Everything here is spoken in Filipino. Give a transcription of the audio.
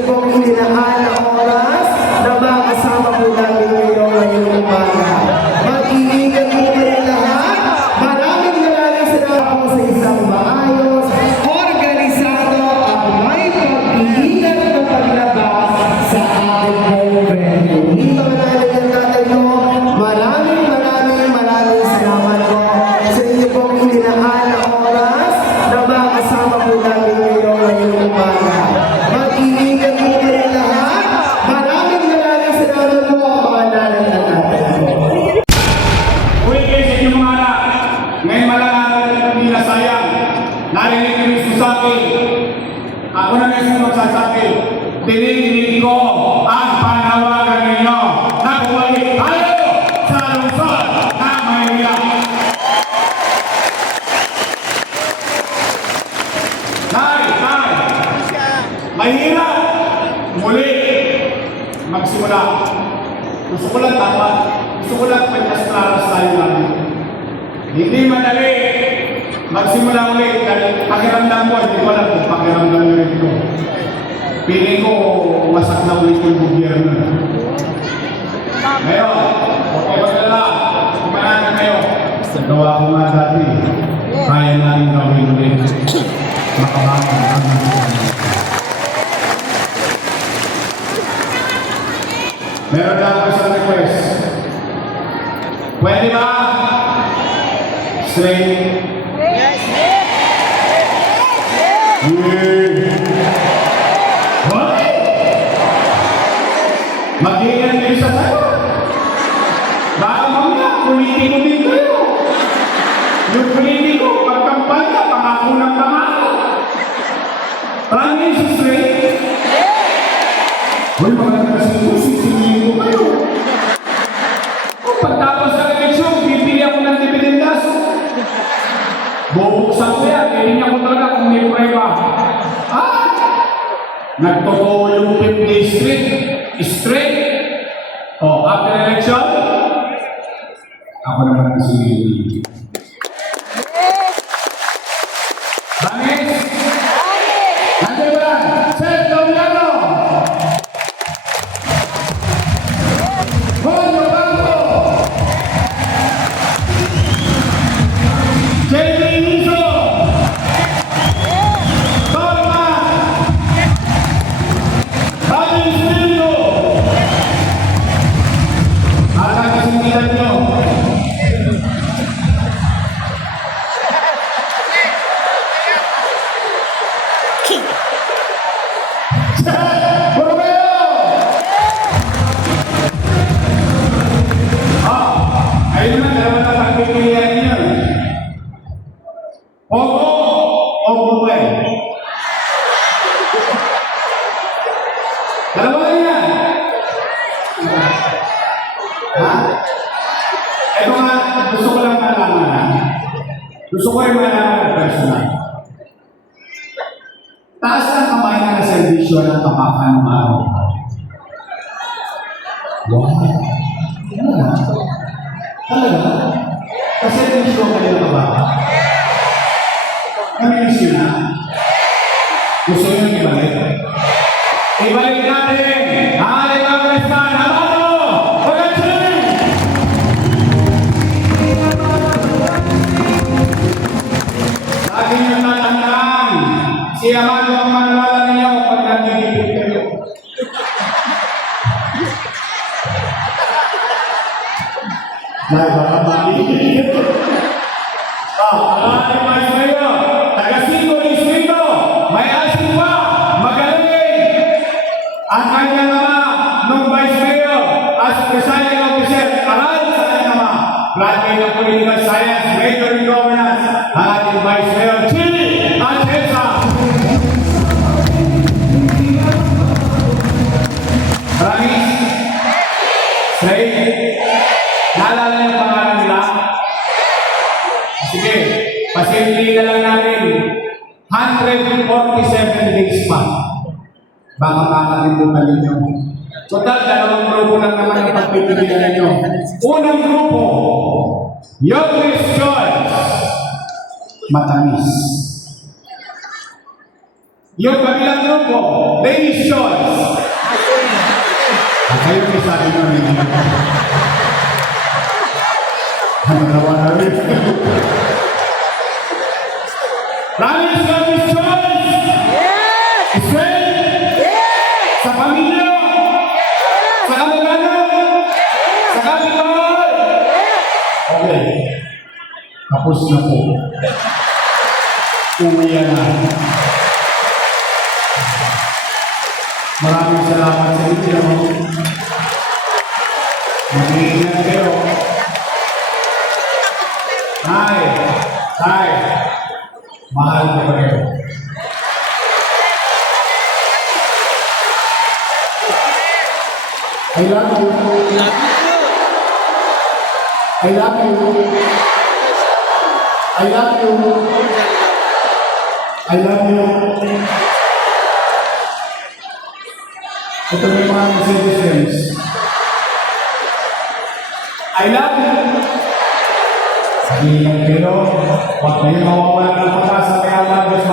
Kung itinaan na oras na makasama po namin ngayong umaga. Mag-iingat po kayo lahat. Maraming salamat po sa isang maayos, organisado at may pag-iingat na paglabas sa ating home venue. Hindi pa manalayan natin mo. Maraming salamat po sa inyo pong itinaan na oras na makasama po namin ngayong umaga. Mag-iingat po kayo lahat. Maraming salamat po mga nanay at tatay. Uy guys, inyong mga anak, ngayon malangan nila sayang. Narinig ko yung sasabi. Ako na ngayon magsasabi. Dinidinig ko ang panawagan ninyo na bumalik tayo sa lungsod na Maynila. Nay, mahirap muli magsimula. Gusto ko lang dapat, gusto ko lang pagkastraras tayo namin. Hindi madali magsimula ulit dahil pakiramdam mo, hindi ko alam kung pakiramdam nyo rin ko. Piling ko, wasak na ulit yung gobyerno. Ngayon, okay ba nila? Kumanan na kayo. Sa gawa ko nga dati, kaya namin gawin ulit. Makabakan ang meron na ako isang request. Pwede ba? Straight. Yes! What? Mag-iingat kayo sa tayo. Baka mamaya, politiko din kayo. Yung politiko, pagkampanya, pangako ng pangako. Rangin sa straight. Uy, maganda kasi ito, sisingin ko kayo. Kung pagtapos ng eleksyon, pipili ako ng dividendas. Bubuksan ko yan, hindi niya ko talaga kung may prueba. Nagtotoo yung 5th district, straight. O, after election, ako naman ang sumili. Bangis! Nandiyan ba? Sir Domiano! Juan Ocampo! J.D. Niso! Torma! Bani Espiritu! At ang kasingilan nyo. Ayun na, dalawa na pagpipilihan niyo. Opo, opo ba eh. Dalawa na yan. Ha? Ito nga, gusto ko lang malaman. Gusto ko rin malaman ng personal. Taas ang kamay na servisyo ng tapakan ng araw. Wow. Ano na? Talaga? Kasi servisyo kayo na ba? Naminis yun na? Gusto nyo ibalik? Ibalik natin! Aling ang respan! Amado! Pagkasin! Lagi nyo tatandaan, si Amado ang manwala ninyo pag nagigipit kayo. Dahil baka magigipit. Ating Vice Mayor, taga-Sigo Distrito, may asin pa, magaling. Ang kanyang ama ng Vice Mayor as presiding officer, aral sa kanyang ama. Graduate of Political Science, Major in Governance, ang ating Vice Mayor, Chili Atienza. Promise? Straight? Naalala niyo ang pangalan nila? Sige, pasimili na lang natin 147 days pa. Baka makakalimutan ninyo. Total, dalawang grupo lang naman ang pagpipilihan ninyo. Unang grupo, Youngest Choice, matamis. Yung kabilang grupo, ladies' choice. Kayo may sabi mo rin. Ano naman na rin? Promise, ladies' choice! Israel! Sa pamilya! Sa kamag-anak! Sa kapitbahay! Okay. Tapos na po. Uwian na. Maraming salamat sa inyo. Mag-iingat kayo. Tay, tay, mahal ko kayo. I love you. I love you. I love you. I love you. Ito may mga citizens. I love you. Sabihin ng pero, huwag kayong mawawala ng pag-asa kaya Diyos